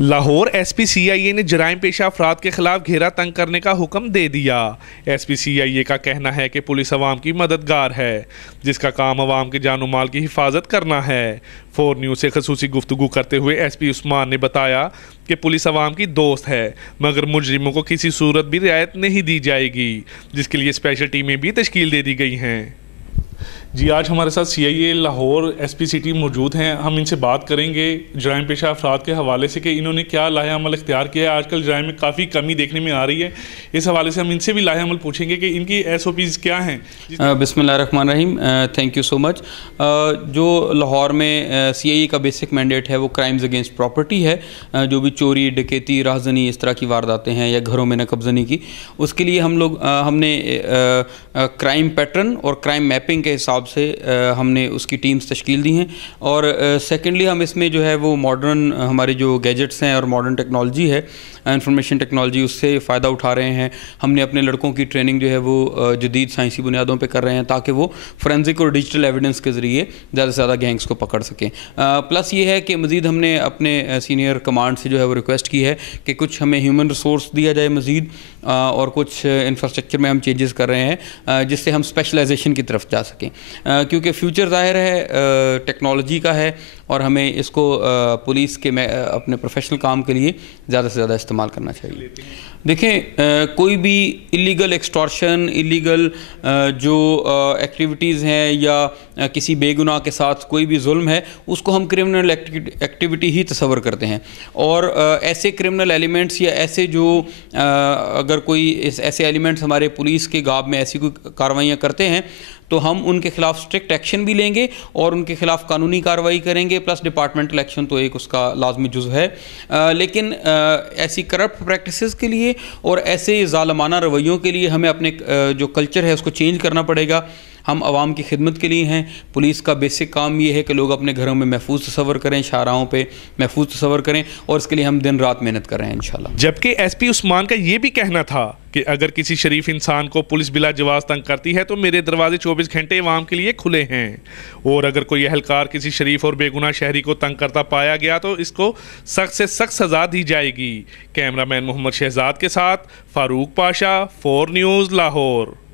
Lahore S P سی آئی اے نے جرائم پیشہ افراد کے خلاف گھیرا تنگ کرنے کا حکم دے دیا۔ ایس پی سی آئی اے کا کہنا ہے کہ پولیس عوام کی مددگار ہے، جس کا کام عوام کے جان و مال کی حفاظت کرنا ہے۔ فور نیوز سے خصوصی گفتگو کرتے ہوئے ایس پی عثمان نے بتایا کہ پولیس عوام کی دوست ہے، مگر مجرموں کو کسی صورت بھی رعایت نہیں دی جائے گی، جس کے لیے اسپیشل ٹیمیں بھی تشکیل دے دی گئی ہیں۔ جی، آج ہمارے ساتھ سی آئی اے لاہور ایس پی سی ٹیم موجود ہیں۔ ہم ان سے بات کریں گے جرائم پیشہ افراد کے حوالے سے کہ انہوں نے کیا لاہے عمل اختیار کیا ہے۔ آج کل جرائم میں کافی کمی دیکھنے میں آ رہی ہے، اس حوالے سے ہم ان سے بھی لاہے عمل پوچھیں گے کہ ان کی ایس او پیز کیا ہیں۔ بسم اللہ الرحمن الرحیم، تھینک یو سو مچ۔ جو لاہور میں سی آئی اے کا بیسک مینڈیٹ ہے وہ کرائمز اگینسٹ پراپرٹی ہے۔ جو بھی چوری، ڈکیتی، راہزنی، اس طرح کی وارداتیں ہیں یا گھروں میں نقب زنی کی، اس کے لیے ہم نے کرائم پیٹرن اور کرائم میپنگ کے حساب سے ہم نے اس کی ٹیمز تشکیل دی ہیں، اور سیکنڈلی ہم اس میں جو ہے وہ ماڈرن ہمارے جو گیجٹس ہیں اور ماڈرن ٹیکنالوجی ہے، انفارمیشن ٹیکنالوجی، اس سے فائدہ اٹھا رہے ہیں۔ ہم نے اپنے لڑکوں کی ٹریننگ جو ہے وہ جدید سائنسی بنیادوں پہ کر رہے ہیں تاکہ وہ فورینزک اور ڈیجیٹل ایویڈنس کے ذریعے زیادہ سے زیادہ گینگز کو پکڑ سکیں۔ پلس یہ ہے کہ مزید ہم نے اپنے سینئر کمانڈ سے جو ہے وہ ریکویسٹ کی ہے کہ کچھ ہمیں ہیومن ریسورس دیا جائے مزید، اور کچھ انفراسٹرکچر میں ہم چینجز کر رہے ہیں جس سے ہم اسپیشلائزیشن کی طرف جا سکیں، کیونکہ فیوچر ظاہر ہے ٹیکنالوجی کا ہے، اور ہمیں اس کو پولیس کے اپنے پروفیشنل کام کے لیے زیادہ سے زیادہ استعمال کرنا چاہیے۔ دیکھیں، کوئی بھی ایلیگل ایکسٹورشن، ایلیگل جو ایکٹیویٹیز ہیں یا کسی بے گناہ کے ساتھ کوئی بھی ظلم ہے، اس کو ہم کرمنل ایکٹیویٹی ہی تصور کرتے ہیں، اور ایسے کرمنل ایلیمنٹس یا ایسے جو اگر کوئی ایسے ایلیمنٹس ہمارے پولیس کے گاب میں ایسی کوئی کارروائیاں کرتے ہیں تو ہم ان کے خلاف اسٹرکٹ ایکشن بھی لیں گے اور ان کے خلاف قانونی کارروائی کریں گے، پلس ڈپارٹمنٹل ایکشن تو ایک اس کا لازمی جزو ہے۔ لیکن ایسی کرپٹ پریکٹسز کے لیے اور ایسے ظالمانہ رویوں کے لیے ہمیں اپنے جو کلچر ہے اس کو چینج کرنا پڑے گا۔ ہم عوام کی خدمت کے لیے ہیں۔ پولیس کا بیسک کام یہ ہے کہ لوگ اپنے گھروں میں محفوظ تصور کریں، شاہراہوں پہ محفوظ تصور کریں، اور اس کے لیے ہم دن رات محنت کر رہے ہیں انشاءاللہ۔ جبکہ ایس پی عثمان کا یہ بھی کہنا تھا کہ اگر کسی شریف انسان کو پولیس بلا جواز تنگ کرتی ہے تو میرے دروازے 24 گھنٹے عوام کے لیے کھلے ہیں، اور اگر کوئی اہلکار کسی شریف اور بے گناہ شہری کو تنگ کرتا پایا گیا تو اس کو سخت سے سخت سزا دی جائے گی۔ کیمرہ مین محمد شہزاد کے ساتھ فاروق پاشا، فور نیوز، لاہور۔